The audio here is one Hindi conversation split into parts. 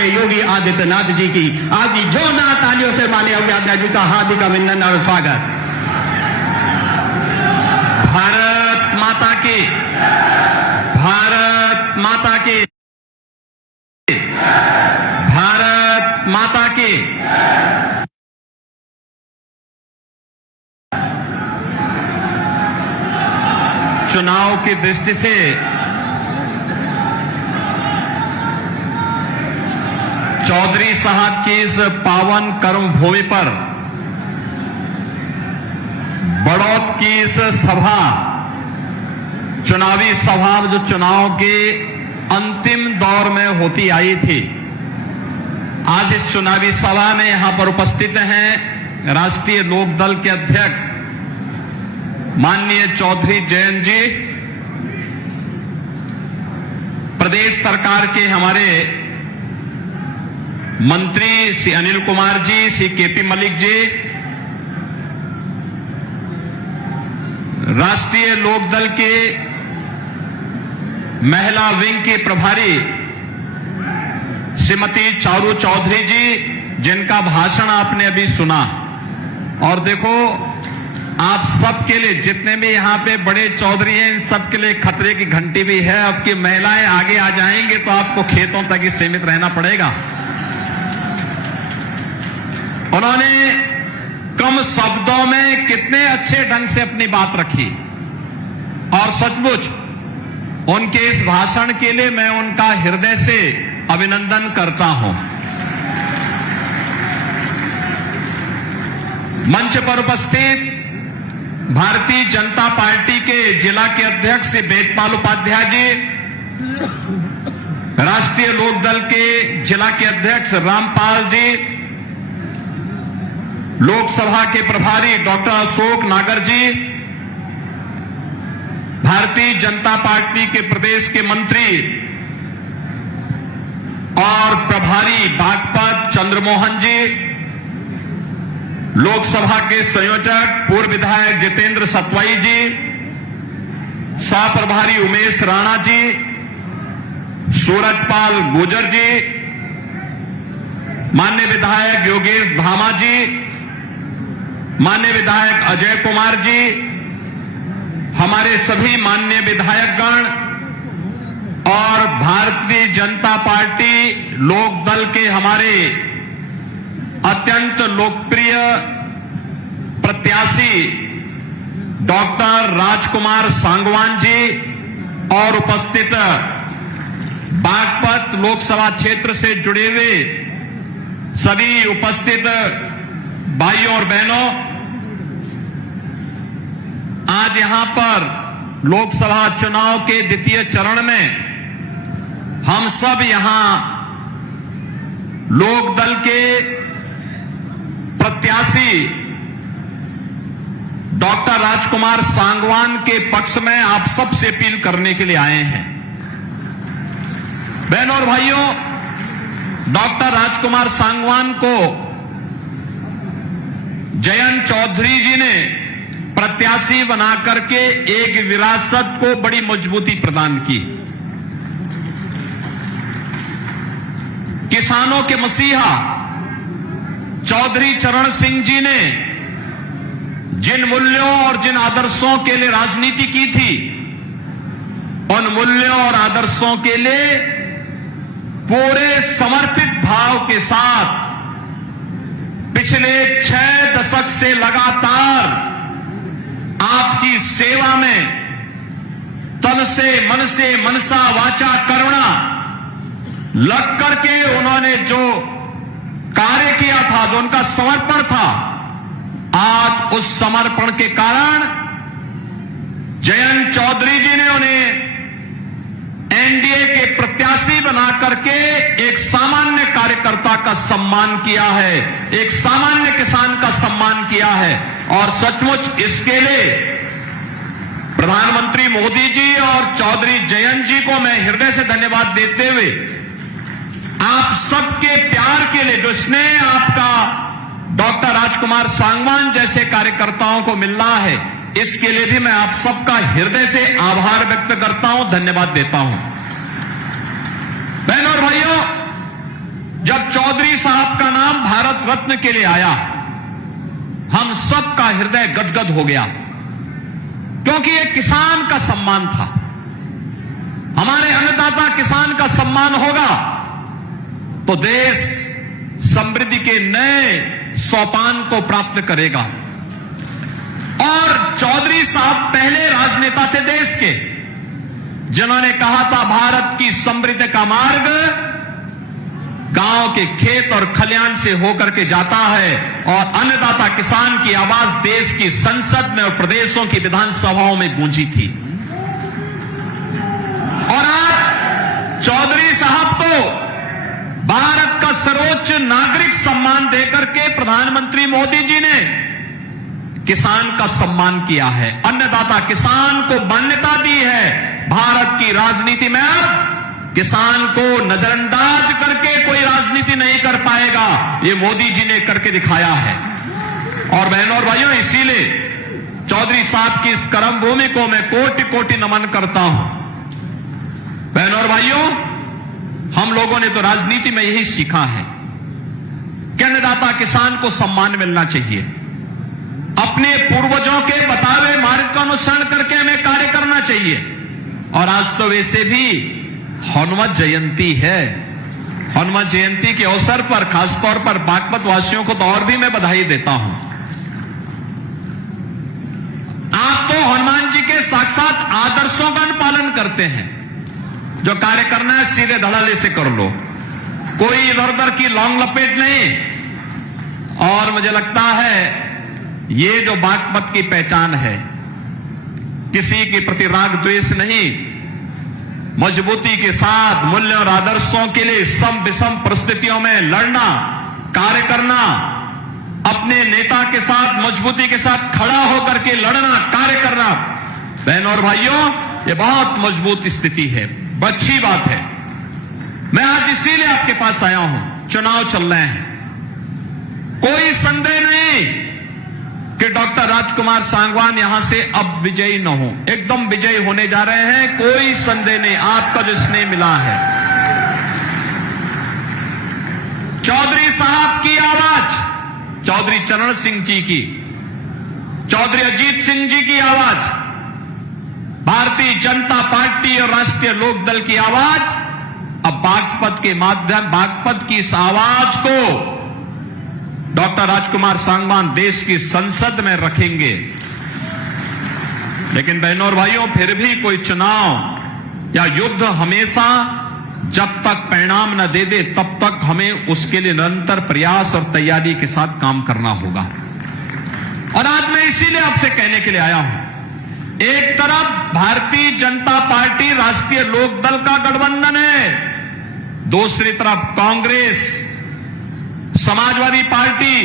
हमारे योगी आदित्यनाथ जी की आदि जोरदार तालियों से माननीय योगी आदित्यनाथ जी का हार्दिक अभिनंदन और स्वागत। भारत माता की, भारत माता की, भारत माता की। चुनाव की दृष्टि से चौधरी साहब की इस पावन कर्म भूमि पर बड़ौत की इस सभा, चुनावी सभा जो चुनाव के अंतिम दौर में होती आई थी, आज इस चुनावी सभा में यहां पर उपस्थित हैं राष्ट्रीय लोकदल के अध्यक्ष माननीय चौधरी जयंत जी, प्रदेश सरकार के हमारे मंत्री श्री अनिल कुमार जी, श्री केपी मलिक जी, राष्ट्रीय लोकदल के महिला विंग के प्रभारी श्रीमती चारू चौधरी जी, जिनका भाषण आपने अभी सुना। और देखो, आप सबके लिए, जितने भी यहां पे बड़े चौधरी हैं, इन सबके लिए खतरे की घंटी भी है। आपकी महिलाएं आगे आ जाएंगे तो आपको खेतों तक ही सीमित रहना पड़ेगा। उन्होंने कम शब्दों में कितने अच्छे ढंग से अपनी बात रखी और सचमुच उनके इस भाषण के लिए मैं उनका हृदय से अभिनंदन करता हूं। मंच पर उपस्थित भारतीय जनता पार्टी के जिला के अध्यक्ष श्री वेदपाल उपाध्याय जी, राष्ट्रीय लोकदल के जिला के अध्यक्ष रामपाल जी, लोकसभा के प्रभारी डॉक्टर अशोक नागर जी, भारतीय जनता पार्टी के प्रदेश के मंत्री और प्रभारी बागपत चंद्रमोहन जी, लोकसभा के संयोजक पूर्व विधायक जितेंद्र सतवाई जी, सह प्रभारी उमेश राणा जी, सूरजपाल गुजर जी, माननीय विधायक योगेश भामा जी, माननीय विधायक अजय कुमार जी, हमारे सभी माननीय विधायकगण और भारतीय जनता पार्टी लोकदल के हमारे अत्यंत लोकप्रिय प्रत्याशी डॉक्टर राजकुमार सांगवान जी और उपस्थित बागपत लोकसभा क्षेत्र से जुड़े हुए सभी उपस्थित भाइयों और बहनों, आज यहां पर लोकसभा चुनाव के द्वितीय चरण में हम सब यहां लोकदल के प्रत्याशी डॉक्टर राजकुमार सांगवान के पक्ष में आप सबसे अपील करने के लिए आए हैं। बहनों और भाइयों, डॉक्टर राजकुमार सांगवान को जयंत चौधरी जी ने प्रत्याशी बना करके एक विरासत को बड़ी मजबूती प्रदान की। किसानों के मसीहा चौधरी चरण सिंह जी ने जिन मूल्यों और जिन आदर्शों के लिए राजनीति की थी, उन मूल्यों और आदर्शों के लिए पूरे समर्पित भाव के साथ पिछले 6 दशक से लगातार आपकी सेवा में तन से, मन से, मनसा वाचा कर्मणा लग करके उन्होंने जो कार्य किया था, जो उनका समर्पण था, आज उस समर्पण के कारण जयंत चौधरी जी ने उन्हें एनडीए के प्रत्याशी बना करके एक सामान्य कार्यकर्ता का सम्मान किया है, एक सामान्य किसान का सम्मान किया है। और सचमुच इसके लिए प्रधानमंत्री मोदी जी और चौधरी जयंत जी को मैं हृदय से धन्यवाद देते हुए आप सबके प्यार के लिए, जो स्नेह आपका डॉक्टर राजकुमार सांगवान जैसे कार्यकर्ताओं को मिल रहा है, इसके लिए भी मैं आप सबका हृदय से आभार व्यक्त करता हूं, धन्यवाद देता हूं। बहनों और भाइयों, जब चौधरी साहब का नाम भारत रत्न के लिए आया, हम सबका हृदय गदगद हो गया, क्योंकि यह किसान का सम्मान था। हमारे अन्नदाता किसान का सम्मान होगा तो देश समृद्धि के नए सोपान को प्राप्त करेगा। और चौधरी साहब पहले राजनेता थे देश के, जिन्होंने कहा था भारत की समृद्धि का मार्ग गांव के खेत और खलिहान से होकर के जाता है, और अन्नदाता किसान की आवाज देश की संसद में और प्रदेशों की विधानसभाओं में गूंजी थी। और आज चौधरी साहब को भारत का सर्वोच्च नागरिक सम्मान देकर के प्रधानमंत्री मोदी जी ने किसान का सम्मान किया है, अन्नदाता किसान को मान्यता दी है। भारत की राजनीति में अब किसान को नजरअंदाज करके कोई राजनीति नहीं कर पाएगा, ये मोदी जी ने करके दिखाया है। और बहनों और भाइयों, इसीलिए चौधरी साहब की इस कर्म भूमि को मैं कोटि कोटि नमन करता हूं। बहनों और भाइयों, हम लोगों ने तो राजनीति में यही सीखा है कि अन्नदाता किसान को सम्मान मिलना चाहिए। अपने पूर्वजों के बताए हुए मार्ग का अनुसरण करके हमें कार्य करना चाहिए। और आज तो वैसे भी हनुमत जयंती है। हनुमत जयंती के अवसर पर खासतौर पर बागपत वासियों को तो और भी मैं बधाई देता हूं। आप तो हनुमान जी के साक्षात आदर्शों का पालन करते हैं। जो कार्य करना है सीधे धड़ल्ले से कर लो, कोई इधर उधर की लौंग लपेट नहीं। और मुझे लगता है ये जो बागपत की पहचान है, किसी के प्रति राग द्वेष नहीं, मजबूती के साथ मूल्य और आदर्शों के लिए सम विषम परिस्थितियों में लड़ना, कार्य करना, अपने नेता के साथ मजबूती के साथ खड़ा होकर के लड़ना, कार्य करना। बहनों और भाइयों, ये बहुत मजबूत स्थिति है, अच्छी बात है। मैं आज इसीलिए आपके पास आया हूं। चुनाव चल रहे हैं, कोई संदेह नहीं कि डॉक्टर राजकुमार सांगवान यहां से अब विजयी न हो, एकदम विजयी होने जा रहे हैं, कोई संदेह नहीं। आपका जो स्नेह मिला है, चौधरी साहब की आवाज, चौधरी चरण सिंह जी की, चौधरी अजीत सिंह जी की आवाज, भारतीय जनता पार्टी और राष्ट्रीय लोकदल की आवाज, अब बागपत के माध्यम, बागपत की इस आवाज को डॉक्टर राजकुमार सांगवान देश की संसद में रखेंगे। लेकिन बहनों और भाइयों, फिर भी कोई चुनाव या युद्ध हमेशा जब तक परिणाम न दे दे तब तक हमें उसके लिए निरंतर प्रयास और तैयारी के साथ काम करना होगा। और आज मैं इसीलिए आपसे कहने के लिए आया हूं, एक तरफ भारतीय जनता पार्टी राष्ट्रीय लोकदल का गठबंधन है, दूसरी तरफ कांग्रेस, समाजवादी पार्टी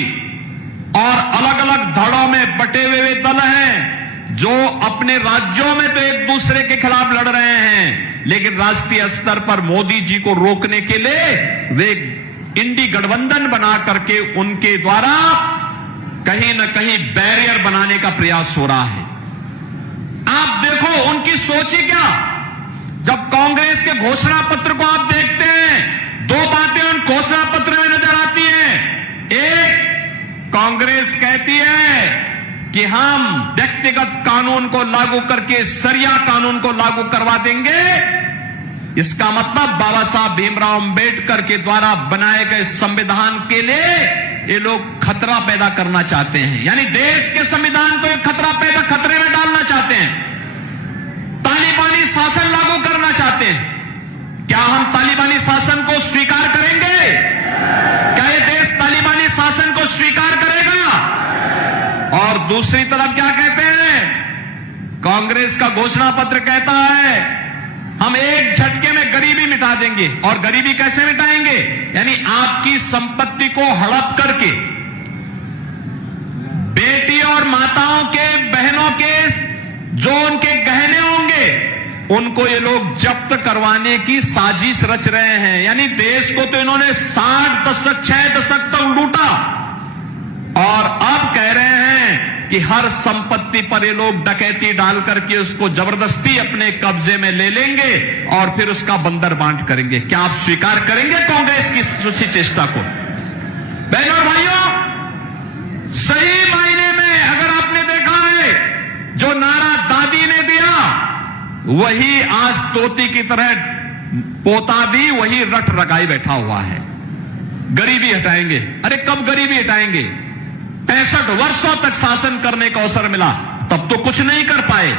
और अलग अलग धड़ों में बटे हुए दल हैं जो अपने राज्यों में तो एक दूसरे के खिलाफ लड़ रहे हैं, लेकिन राष्ट्रीय स्तर पर मोदी जी को रोकने के लिए वे इंडी गठबंधन बना करके उनके द्वारा कहीं न कहीं बैरियर बनाने का प्रयास हो रहा है। आप देखो उनकी सोच ही क्या। जब कांग्रेस के घोषणा पत्र को आप देखते हैं, दो बातें उन घोषणा पत्र में नजर आती हैं। एक, कांग्रेस कहती है कि हम व्यक्तिगत कानून को लागू करके सरिया कानून को लागू करवा देंगे। इसका मतलब बाबा साहब भीमराव अंबेडकर के द्वारा बनाए गए संविधान के लिए ये लोग खतरा पैदा करना चाहते हैं, यानी देश के संविधान को एक खतरे में डालना चाहते हैं। तालिबानी शासन लागू करना चाहते हैं। क्या हम तालिबानी शासन को स्वीकार करेंगे? क्या ये देश तालिबानी शासन को स्वीकार करेगा? और दूसरी तरफ क्या कहते हैं? कांग्रेस का घोषणा पत्र कहता है हम एक झटके में गरीबी मिटा देंगे। और गरीबी कैसे मिटाएंगे? यानी आपकी संपत्ति को हड़प करके बेटी और माताओं के, बहनों के जो उनके गहने होंगे उनको ये लोग जब्त करवाने की साजिश रच रहे हैं। यानी देश को तो इन्होंने 60 दशक 6 दशक तक लूटा और अब कह रहे हैं कि हर संपत्ति पर ये लोग डकैती डाल करके उसको जबरदस्ती अपने कब्जे में ले लेंगे और फिर उसका बंदर बांट करेंगे। क्या आप स्वीकार करेंगे कांग्रेस की इसी चेष्टा को? बहनों और भाइयों, सही मायने में अगर आपने देखा है जो नारा दादी ने दिया वही आज तोती की तरह पोता भी वही रट रगाई बैठा हुआ है। गरीबी हटाएंगे। अरे कब गरीबी हटाएंगे? 65 वर्षों तक शासन करने का अवसर मिला, तब तो कुछ नहीं कर पाए।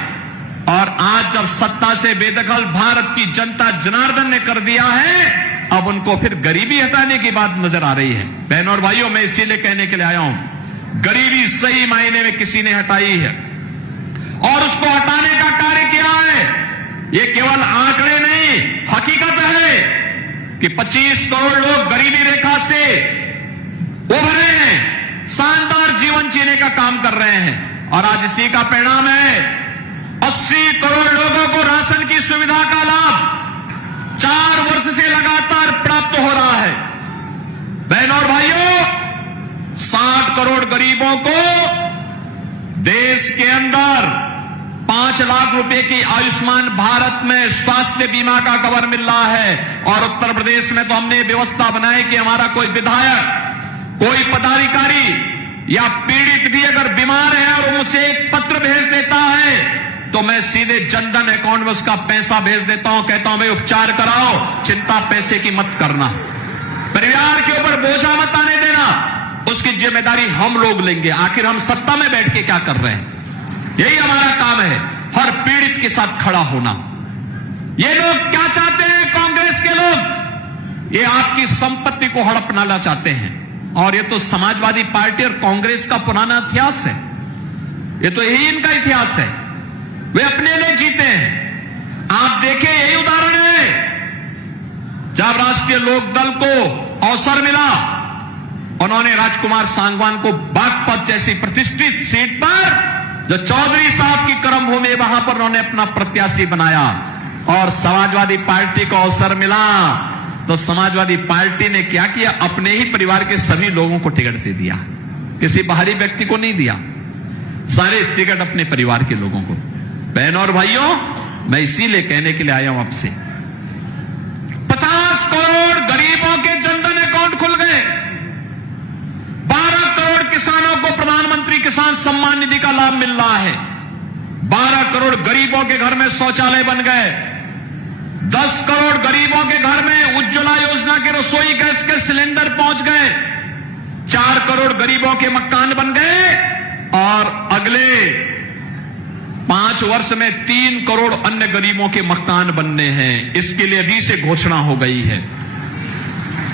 और आज जब सत्ता से बेदखल भारत की जनता जनार्दन ने कर दिया है, अब उनको फिर गरीबी हटाने की बात नजर आ रही है। बहनों और भाइयों, मैं इसीलिए कहने के लिए आया हूं, गरीबी सही मायने में किसी ने हटाई है और उसको हटाने का कार्य किया है। ये केवल आंकड़े नहीं, हकीकत है कि 25 करोड़ लोग गरीबी रेखा से उभरे हैं, शानदार जीवन जीने का काम कर रहे हैं। और आज इसी का परिणाम है 80 करोड़ लोगों को राशन की सुविधा का लाभ 4 वर्ष से लगातार प्राप्त हो रहा है। बहनों और भाइयों, 60 करोड़ गरीबों को देश के अंदर 5 लाख रुपए की आयुष्मान भारत में स्वास्थ्य बीमा का कवर मिल रहा है। और उत्तर प्रदेश में तो हमने व्यवस्था बनाई कि हमारा कोई विधायक, कोई पदाधिकारी या पीड़ित भी अगर बीमार है और मुझे एक पत्र भेज देता है तो मैं सीधे जनधन अकाउंट में उसका पैसा भेज देता हूं, कहता हूं भाई उपचार कराओ, चिंता पैसे की मत करना, परिवार के ऊपर बोझा मत आने देना, उसकी जिम्मेदारी हम लोग लेंगे। आखिर हम सत्ता में बैठ के क्या कर रहे हैं? यही हमारा काम है, हर पीड़ित के साथ खड़ा होना। ये लोग क्या चाहते हैं? कांग्रेस के लोग ये आपकी संपत्ति को हड़पना चाहते हैं। और ये तो समाजवादी पार्टी और कांग्रेस का पुराना इतिहास है, ये तो यही इनका इतिहास है। वे अपने लिए जीते हैं। आप देखें, यही उदाहरण है जब राष्ट्रीय लोकदल को अवसर मिला, उन्होंने राजकुमार सांगवान को बागपत जैसी प्रतिष्ठित सीट पर, जो चौधरी साहब की कर्मभूमि, वहां पर उन्होंने अपना प्रत्याशी बनाया। और समाजवादी पार्टी को अवसर मिला तो समाजवादी पार्टी ने क्या किया? अपने ही परिवार के सभी लोगों को टिकट दे दिया, किसी बाहरी व्यक्ति को नहीं दिया, सारे टिकट अपने परिवार के लोगों को। बहनों और भाइयों, मैं इसीलिए कहने के लिए आया हूं आपसे, 50 करोड़ गरीबों के जनधन अकाउंट खुल गए, 12 करोड़ किसानों को प्रधानमंत्री किसान सम्मान निधि का लाभ मिल रहा है, 12 करोड़ गरीबों के घर में शौचालय बन गए, 10 करोड़ गरीबों के घर में उज्ज्वला योजना के रसोई गैस के सिलेंडर पहुंच गए, 4 करोड़ गरीबों के मकान बन गए और अगले 5 वर्ष में 3 करोड़ अन्य गरीबों के मकान बनने हैं। इसके लिए अभी से घोषणा हो गई है।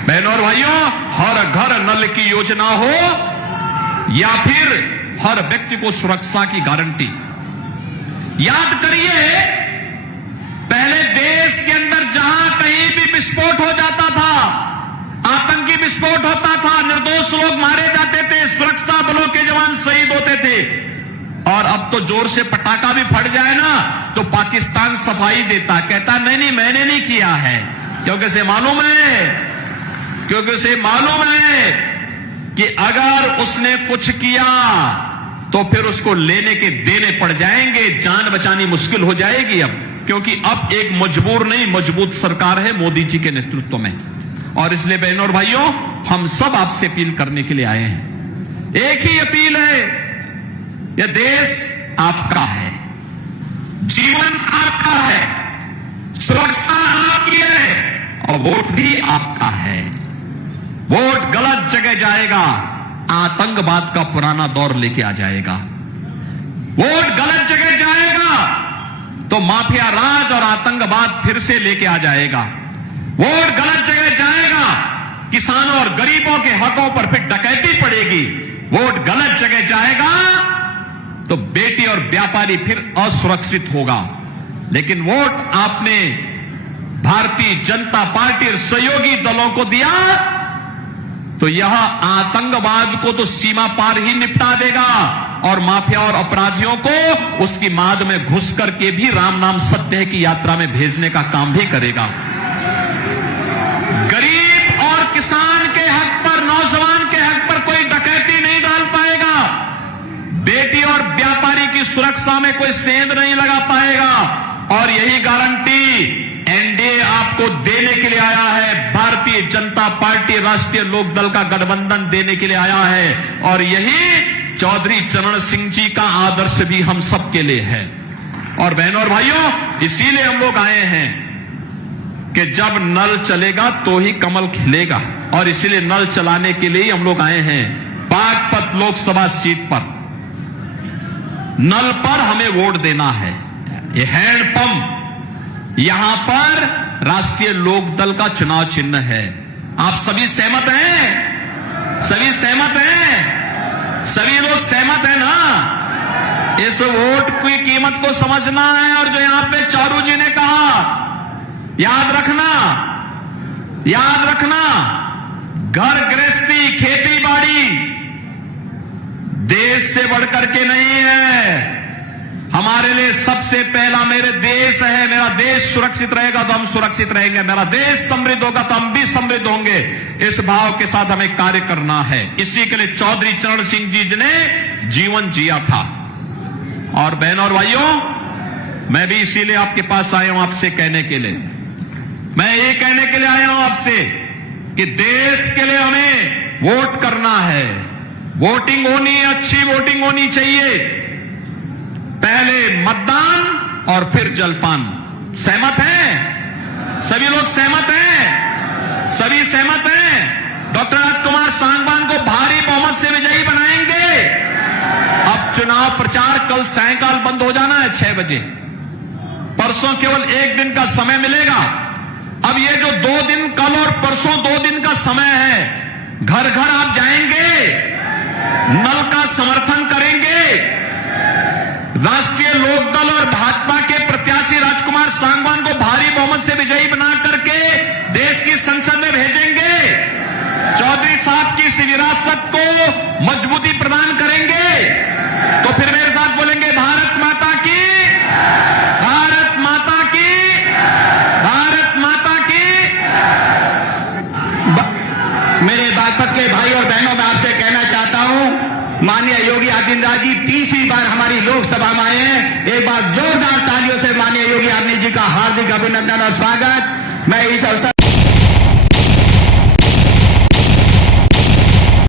बहनों और भाइयों, हर घर नल की योजना हो या फिर हर व्यक्ति को सुरक्षा की गारंटी। याद करिए, पहले देश के अंदर जहां कहीं भी विस्फोट हो जाता था, आतंकी विस्फोट होता था, निर्दोष लोग मारे जाते थे, सुरक्षा बलों के जवान शहीद होते थे। और अब तो जोर से पटाखा भी फट जाए ना तो पाकिस्तान सफाई देता, कहता नहीं मैंने नहीं किया है, क्योंकि उसे मालूम है कि अगर उसने कुछ किया तो फिर उसको लेने के देने पड़ जाएंगे, जान बचानी मुश्किल हो जाएगी अब, क्योंकि अब एक मजबूर नहीं मजबूत सरकार है मोदी जी के नेतृत्व में। और इसलिए बहनों और भाइयों, हम सब आपसे अपील करने के लिए आए हैं। एक ही अपील है, यह देश आपका है, जीवन आपका है, सुरक्षा आपकी है और वोट भी आपका है। वोट गलत जगह जाएगा, आतंकवाद का पुराना दौर लेके आ जाएगा। वोट गलत जगह जाएगा तो माफिया राज और आतंकवाद फिर से लेके आ जाएगा। वोट गलत जगह जाएगा, किसानों और गरीबों के हकों पर फिर डकैती पड़ेगी। वोट गलत जगह जाएगा तो बेटी और व्यापारी फिर असुरक्षित होगा। लेकिन वोट आपने भारतीय जनता पार्टी और सहयोगी दलों को दिया तो यह आतंकवाद को तो सीमा पार ही निपटा देगा और माफिया और अपराधियों को उसकी माद में घुस करके भी राम नाम सत्य है की यात्रा में भेजने का काम भी करेगा। गरीब और किसान के हक पर, नौजवान के हक पर कोई डकैती नहीं डाल पाएगा। बेटी खेती और व्यापारी की सुरक्षा में कोई सेंध नहीं लगा पाएगा। और यही गारंटी एनडीए आपको देने के लिए आया है। भारतीय जनता पार्टी राष्ट्रीय लोकदल का गठबंधन देने के लिए आया है। और यही चौधरी चरण सिंह जी का आदर्श भी हम सबके लिए है। और बहनों और भाइयों, इसीलिए हम लोग आए हैं कि जब नल चलेगा तो ही कमल खिलेगा। और इसीलिए नल चलाने के लिए हम लोग आए हैं। बागपत लोकसभा सीट पर नल पर हमें वोट देना है। ये हैंडपंप यहां पर राष्ट्रीय लोकदल का चुनाव चिन्ह है। आप सभी सहमत हैं? सभी सहमत हैं? सभी लोग सहमत हैं ना? इस वोट की कीमत को समझना है। और जो यहां पे चारू जी ने कहा, याद रखना, याद रखना, घर गृहस्थी खेती बाड़ी देश से बढ़कर के नहीं है। हमारे लिए सबसे पहला मेरे देश है। मेरा देश सुरक्षित रहेगा तो हम सुरक्षित रहेंगे। मेरा देश समृद्ध होगा तो हम भी समृद्ध होंगे। इस भाव के साथ हमें कार्य करना है। इसी के लिए चौधरी चरण सिंह जी ने जीवन जिया था। और बहनों और भाइयों, मैं भी इसीलिए आपके पास आया हूं आपसे कहने के लिए, मैं ये कहने के लिए आया हूं आपसे कि देश के लिए हमें वोट करना है। वोटिंग होनी, अच्छी वोटिंग होनी चाहिए। पहले मतदान और फिर जलपान। सहमत हैं? सभी लोग सहमत हैं? सभी सहमत हैं? डॉक्टर राजकुमार सांगवान को भारी बहुमत से विजयी बनाएंगे। अब चुनाव प्रचार कल सायंकाल बंद हो जाना है 6 बजे। परसों केवल 1 दिन का समय मिलेगा। अब ये जो 2 दिन, कल और परसों 2 दिन का समय है, घर घर आप जाएंगे, नल का समर्थन करेंगे, राष्ट्रीय लोकदल और भाजपा के प्रत्याशी राजकुमार सांगवान को भारी बहुमत से विजयी बना करके देश की संसद में भेजेंगे। चौधरी साहब की इस विरासत को मजबूती प्रदान करेंगे। तो फिर मेरे साथ बोलेंगे, भारत माता की, भारत माता की, भारत माता की। मेरे बागपत के भाई और बहनों, मैं आपसे कहना चाहता हूं, माननीय योगी आदित्यनाथ जी 30वीं बार हमारी लोकसभा में आए हैं। एक बार जोरदार तालियों से माननीय योगी आदित्यनाथ जी का हार्दिक अभिनंदन और स्वागत। मैं इस अवसर